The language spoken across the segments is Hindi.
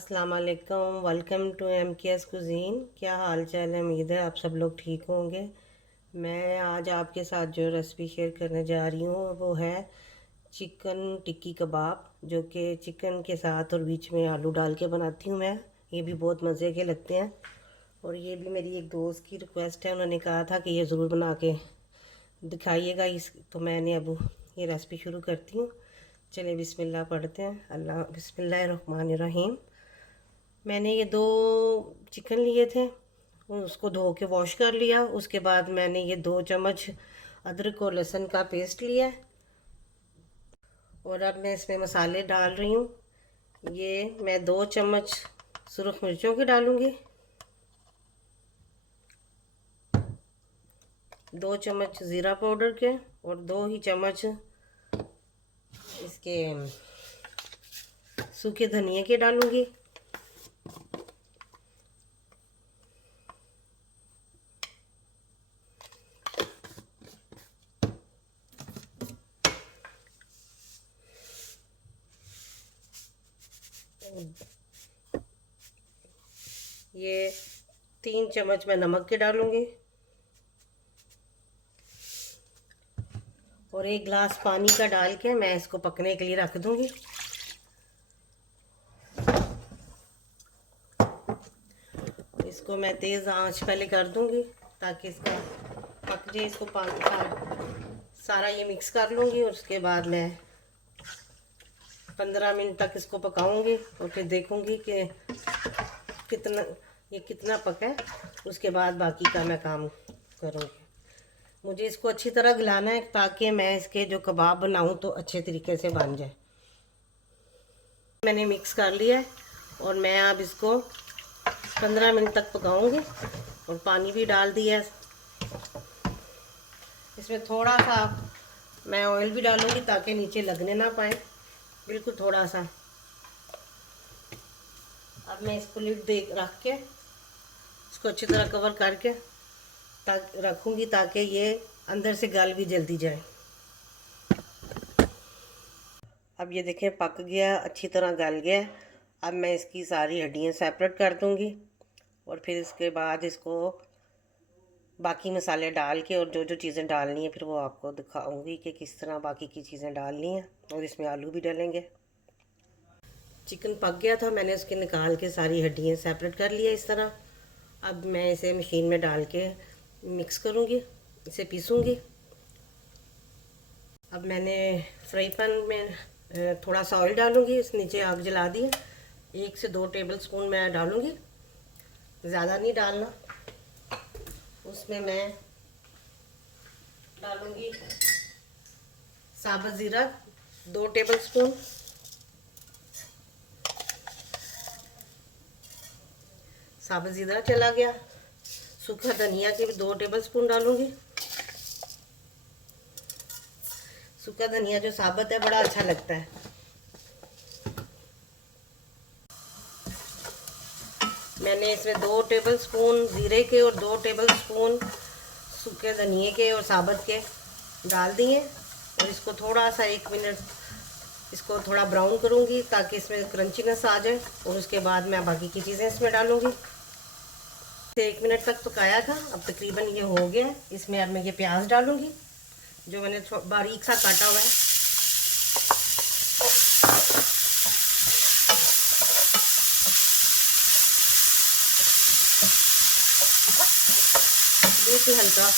अस्सलाम वालेकुम। Welcome to MKS cuisine. क्या हाल चाल है? उम्मीद है आप सब लोग ठीक होंगे। मैं आज आपके साथ जो रेसिपी शेयर करने जा रही हूँ वो है चिकन टिक्की कबाब, जो कि चिकन के साथ और बीच में आलू डाल के बनाती हूँ मैं। ये भी बहुत मज़े के लगते हैं और ये भी मेरी एक दोस्त की रिक्वेस्ट है, उन्होंने कहा था कि ये ज़रूर बना के दिखाइएगा तो मैंने अब ये रेसिपी शुरू करती हूँ। चलिए बिस्मिल्लाह पढ़ते हैं। अल्लाह बिस्मिल्लाहिर्रहमानिर्रहीम। मैंने ये 2 चिकन लिए थे, उसको धो के वॉश कर लिया। उसके बाद मैंने ये 2 चम्मच अदरक और लहसुन का पेस्ट लिया है और अब मैं इसमें मसाले डाल रही हूँ। ये मैं 2 चम्मच सुरख मिर्चों के डालूँगी, 2 चम्मच ज़ीरा पाउडर के और 2 ही चम्मच इसके सूखे धनिए के डालूँगी। ये 3 चम्मच मैं नमक के डालूँगी और 1 गिलास पानी का डाल के मैं इसको पकने के लिए रख दूँगी। इसको मैं तेज़ आंच पहले कर दूँगी ताकि इसका पक जाए। इसको सारा ये मिक्स कर लूँगी और उसके बाद मैं 15 मिनट तक इसको पकाऊँगी और फिर देखूँगी कि कितना पका है। उसके बाद बाकी का मैं काम करूँगी। मुझे इसको अच्छी तरह गलाना है ताकि मैं इसके जो कबाब बनाऊँ तो अच्छे तरीके से बन जाए। मैंने मिक्स कर लिया है और मैं अब इसको 15 मिनट तक पकाऊंगी और पानी भी डाल दिया है। इसमें थोड़ा सा मैं ऑयल भी डालूंगी ताकि नीचे लगने ना पाए, बिल्कुल थोड़ा सा। अब मैं इसको लिड दे रख के इसको अच्छी तरह कवर करके रखूंगी ताकि ये अंदर से गल भी जल्दी जाए। अब ये देखें पक गया, अच्छी तरह गल गया। अब मैं इसकी सारी हड्डियाँ सेपरेट कर दूंगी और फिर इसके बाद इसको बाकी मसाले डाल के और जो जो चीज़ें डालनी है फिर वो आपको दिखाऊंगी कि किस तरह बाकी की चीज़ें डालनी है। और इसमें आलू भी डालेंगे। चिकन पक गया था, मैंने उसके निकाल के सारी हड्डियाँ सेपरेट कर लिया इस तरह। अब मैं इसे मशीन में डाल के मिक्स करूँगी, इसे पीसूँगी। अब मैंने फ्राई पैन में थोड़ा सा ऑयल डालूँगी, इस नीचे आग जला दी है। 1 से 2 टेबल स्पून मैं डालूँगी, ज़्यादा नहीं डालना। उसमें मैं डालूँगी साबुत ज़ीरा 2 टेबल स्पून, साबुत ज़ीरा चला गया। सूखा धनिया के भी 2 टेबल स्पून डालूँगी। सूखा धनिया जो साबुत है बड़ा अच्छा लगता है। मैंने इसमें 2 टेबल स्पून ज़ीरे के और 2 टेबल स्पून सूखे धनिए के और साबुत के डाल दिए और इसको थोड़ा सा 1 मिनट इसको थोड़ा ब्राउन करूँगी ताकि इसमें क्रंचीनेस आ जाए। और उसके बाद मैं बाकी की चीज़ें इसमें डालूँगी। 1 मिनट तक पकाया था, अब तकरीबन ये हो गया। इसमें अब मैं ये प्याज डालूँगी जो मैंने बारीक सा काटा हुआ है। बिल्कुल हल्का।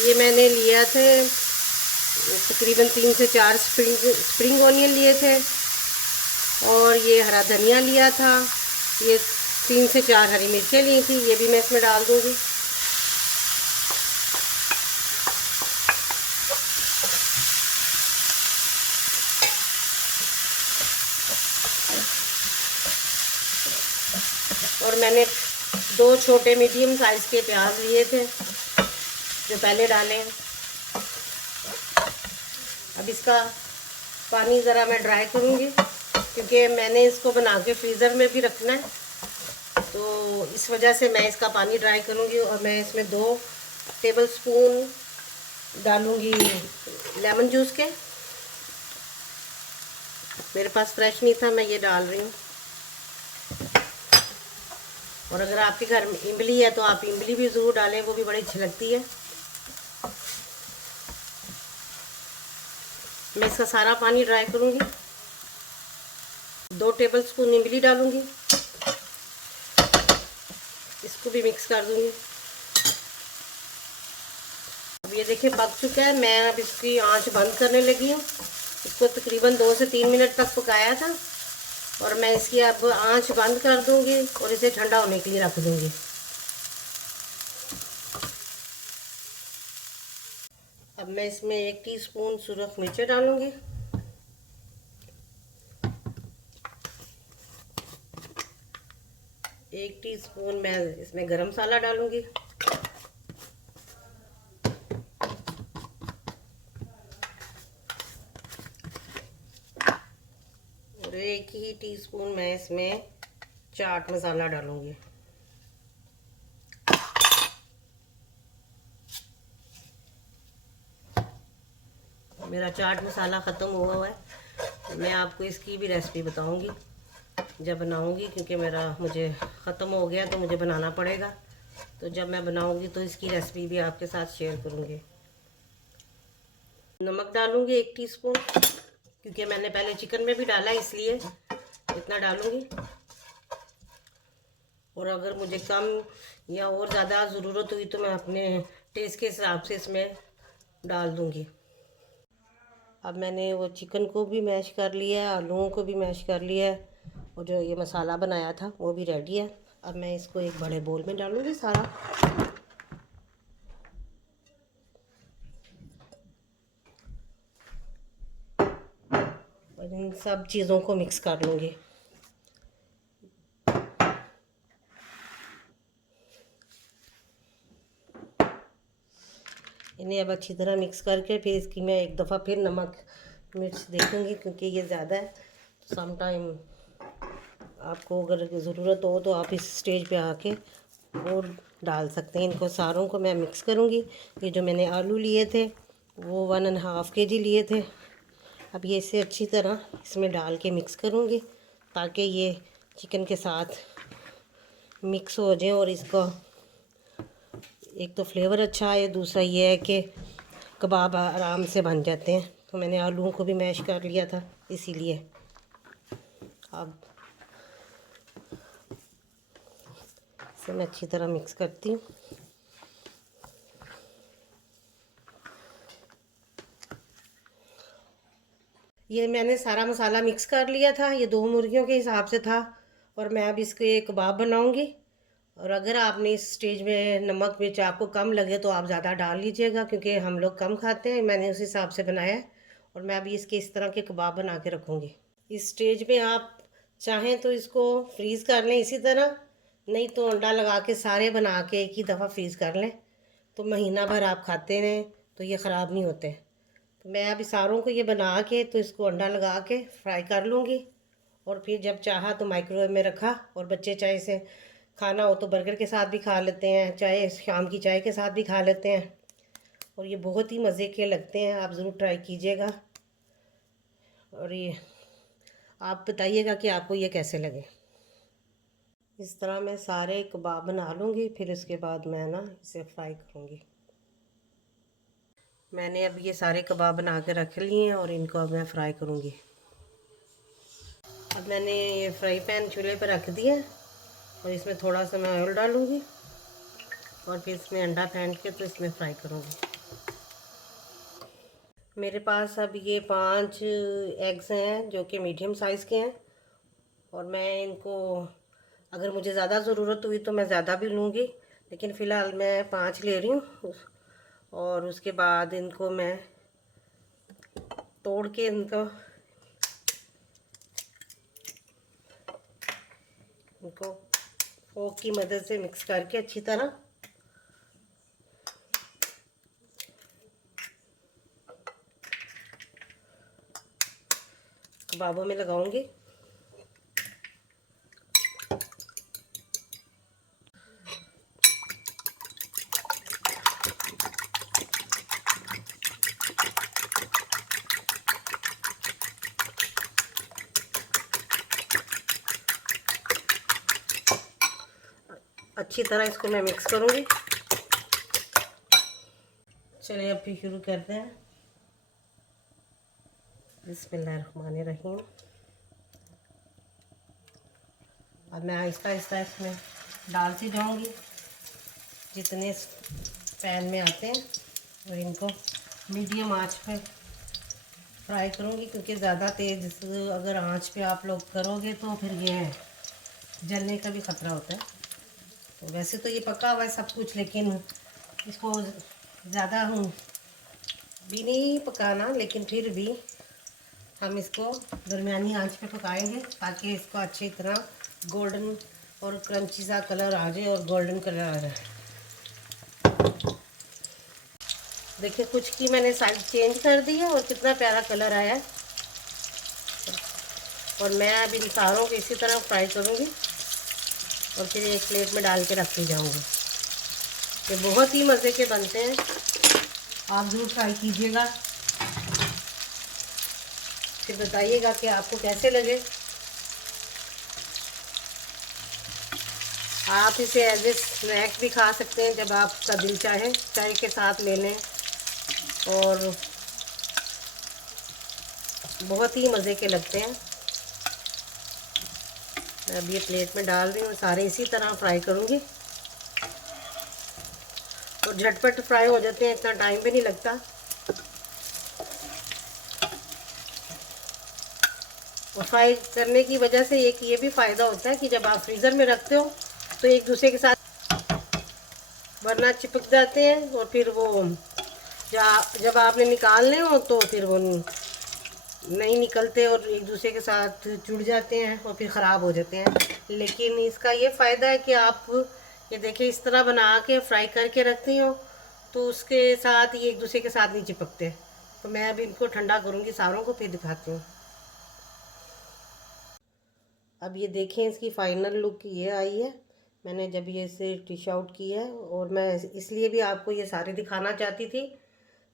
ये मैंने लिया थे तकरीबन 3 से 4 स्प्रिंग ऑनियन लिए थे और ये हरा धनिया लिया था। ये 3 से 4 हरी मिर्चें ली थी, ये भी मैं इसमें डाल दूँगी। और मैंने 2 छोटे मीडियम साइज़ के प्याज लिए थे जो पहले डाले हैं। अब इसका पानी ज़रा मैं ड्राई करूँगी क्योंकि मैंने इसको बना के फ्रीज़र में भी रखना है, तो इस वजह से मैं इसका पानी ड्राई करूँगी। और मैं इसमें 2 टेबल स्पून डालूँगी लेमन जूस के मेरे पास फ्रेश नहीं था, मैं ये डाल रही हूँ। और अगर आपके घर में इमली है तो आप इमली भी ज़रूर डालें, वो भी बड़ी अच्छी लगती है। मैं इसका सारा पानी ड्राई करूँगी। 2 टेबलस्पून इमली डालूँगी, इसको भी मिक्स कर दूँगी। अब ये देखिए पक चुका है। मैं अब इसकी आंच बंद करने लगी हूँ। इसको तकरीबन 2 से 3 मिनट तक पकाया था और मैं इसकी अब आंच बंद कर दूँगी और इसे ठंडा होने के लिए रख दूँगी। अब मैं इसमें 1 टीस्पून सुरख मिर्च डालूँगी। एक टीस्पून मैं इसमें गरम मसाला डालूँगी। और 1 ही टीस्पून मैं इसमें चाट मसाला डालूँगी। मेरा चाट मसाला ख़त्म हुआ हुआ है। मैं आपको इसकी भी रेसिपी बताऊंगी जब बनाऊंगी, क्योंकि मुझे ख़त्म हो गया तो मुझे बनाना पड़ेगा। तो जब मैं बनाऊंगी तो इसकी रेसिपी भी आपके साथ शेयर करूंगी। नमक डालूंगी 1 टीस्पून, क्योंकि मैंने पहले चिकन में भी डाला इसलिए इतना डालूंगी। और अगर मुझे कम या और ज़्यादा ज़रूरत हुई तो मैं अपने टेस्ट के हिसाब से इसमें डाल दूंगी। अब मैंने वो चिकन को भी मैश कर लिया है, आलूओं को भी मैश कर लिया है, और जो ये मसाला बनाया था वो भी रेडी है। अब मैं इसको एक बड़े बोल में डालूंगी सारा, और इन सब चीज़ों को मिक्स कर लूँगी। इन्हें अब अच्छी तरह मिक्स करके फिर इसकी मैं एक दफ़ा फिर नमक मिर्च देखूँगी, क्योंकि ये ज़्यादा है। तो सम टाइम आपको अगर ज़रूरत हो तो आप इस स्टेज पे आके और डाल सकते हैं। इनको सारों को मैं मिक्स करूँगी। ये जो मैंने आलू लिए थे वो 1.5 kg लिए थे। अब ये इसे अच्छी तरह इसमें डाल के मिक्स करूँगी, ताकि ये चिकन के साथ मिक्स हो जाए और इसका एक तो फ्लेवर अच्छा है, दूसरा ये है कि कबाब आराम से बन जाते हैं। तो मैंने आलूओं को भी मैश कर लिया था इसीलिए। अब इसे मैं अच्छी तरह मिक्स करती हूँ। ये मैंने सारा मसाला मिक्स कर लिया था, ये 2 मुर्गियों के हिसाब से था। और मैं अब इसके कबाब बनाऊंगी। और अगर आपने इस स्टेज में नमक मिर्च आपको कम लगे तो आप ज़्यादा डाल लीजिएगा, क्योंकि हम लोग कम खाते हैं। मैंने उस हिसाब से बनाया है। और मैं अभी इसके इस तरह के कबाब बना के रखूँगी। इस स्टेज में आप चाहें तो इसको फ्रीज़ कर लें इसी तरह, नहीं तो अंडा लगा के सारे बना के एक ही दफ़ा फ्रीज़ कर लें, तो महीना भर आप खाते रहें तो ये ख़राब नहीं होते। तो मैं अभी सारों को ये बना के तो इसको अंडा लगा के फ्राई कर लूँगी। और फिर जब चाहा तो माइक्रोवेव में रखा, और बच्चे चाहे इसे खाना हो तो बर्गर के साथ भी खा लेते हैं, चाहे शाम की चाय के साथ भी खा लेते हैं। और ये बहुत ही मज़े के लगते हैं, आप ज़रूर ट्राई कीजिएगा। और ये आप बताइएगा कि आपको ये कैसे लगे। इस तरह मैं सारे कबाब बना लूँगी, फिर उसके बाद मैं ना इसे फ्राई करूँगी। मैंने अब ये सारे कबाब बना के रख लिए हैं और इनको अब मैं फ्राई करूँगी। अब मैंने ये फ्राई पैन चूल्हे पर रख दिया और इसमें थोड़ा सा मैं ऑयल डालूँगी और फिर इसमें अंडा फेंट के तो इसमें फ्राई करूँगी। मेरे पास अब ये 5 एग्स हैं जो कि मीडियम साइज़ के हैं। और मैं इनको अगर मुझे ज़्यादा ज़रूरत हुई तो मैं ज़्यादा भी लूँगी, लेकिन फ़िलहाल मैं 5 ले रही हूँ। और उसके बाद इनको मैं तोड़ के इनको फोक की मदद से मिक्स करके अच्छी तरह कबाबों में लगाऊंगी। अच्छी तरह इसको मैं मिक्स करूँगी। चलिए अब फिर शुरू करते हैं। बिस्मिल्लाहिर्रहमानिर्रहीम। अब मैं आहिस्ता आहिस्ता इसमें डालती जाऊँगी जितने पैन में आते हैं, और इनको मीडियम आंच पे फ्राई करूँगी, क्योंकि ज़्यादा तेज़ अगर आंच पे आप लोग करोगे तो फिर ये जलने का भी ख़तरा होता है। तो वैसे तो ये पका हुआ है सब कुछ, लेकिन इसको ज़्यादा भी नहीं पकाना, लेकिन फिर भी हम इसको दरमियानी आंच पे पकाएंगे ताकि इसको अच्छी तरह गोल्डन और क्रंची सा कलर आ जाए और गोल्डन कलर आ जाए। देखिए कुछ की मैंने साइड चेंज कर दी है और कितना प्यारा कलर आया है। और मैं अब इन सारों को इसी तरह फ्राई करूँगी और फिर एक प्लेट में डाल के रखती जाऊँगी। ये बहुत ही मज़े के बनते हैं, आप ज़रूर ट्राई कीजिएगा, फिर बताइएगा कि आपको कैसे लगे। आप इसे एज ए स्नैक भी खा सकते हैं जब आपका दिल चाहे, चाय के साथ ले लें, और बहुत ही मज़े के लगते हैं। मैं अब ये प्लेट में डाल रही हूँ, सारे इसी तरह फ्राई करूँगी और झटपट फ्राई हो जाते हैं, इतना टाइम भी नहीं लगता। और फ्राई करने की वजह से एक ये भी फ़ायदा होता है कि जब आप फ्रीज़र में रखते हो तो एक दूसरे के साथ वरना चिपक जाते हैं, और फिर वो जब आपने निकालने हो तो फिर वो नहीं निकलते और एक दूसरे के साथ जुड़ जाते हैं और फिर ख़राब हो जाते हैं। लेकिन इसका ये फ़ायदा है कि आप ये देखिए इस तरह बना के फ्राई करके रखती हो तो उसके साथ ये एक दूसरे के साथ नहीं चिपकते। तो मैं अभी इनको ठंडा करूँगी सारों को, फिर दिखाती हूँ। अब ये देखें इसकी फ़ाइनल लुक ये आई है। मैंने जब ये इसे डिश आउट की है, और मैं इसलिए भी आपको ये सारे दिखाना चाहती थी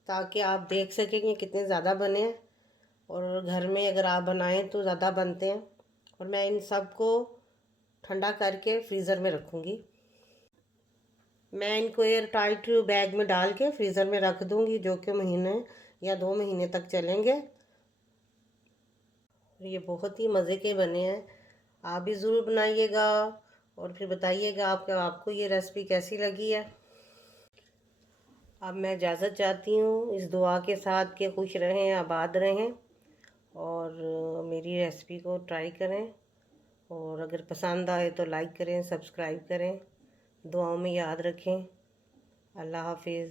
ताकि आप देख सकें कि कितने ज़्यादा बने हैं, और घर में अगर आप बनाएं तो ज़्यादा बनते हैं। और मैं इन सब को ठंडा करके फ्रीज़र में रखूँगी। मैं इनको एयर टाइट बैग में डाल के फ्रीज़र में रख दूँगी, जो कि महीने या 2 महीने तक चलेंगे। ये बहुत ही मज़े के बने हैं, आप भी ज़रूर बनाइएगा और फिर बताइएगा आपको ये रेसिपी कैसी लगी है। अब मैं इजाज़त चाहती हूँ इस दुआ के साथ कि खुश रहें, आबाद रहें, और मेरी रेसिपी को ट्राई करें, और अगर पसंद आए तो लाइक करें, सब्सक्राइब करें, दुआओं में याद रखें। अल्लाह हाफिज़।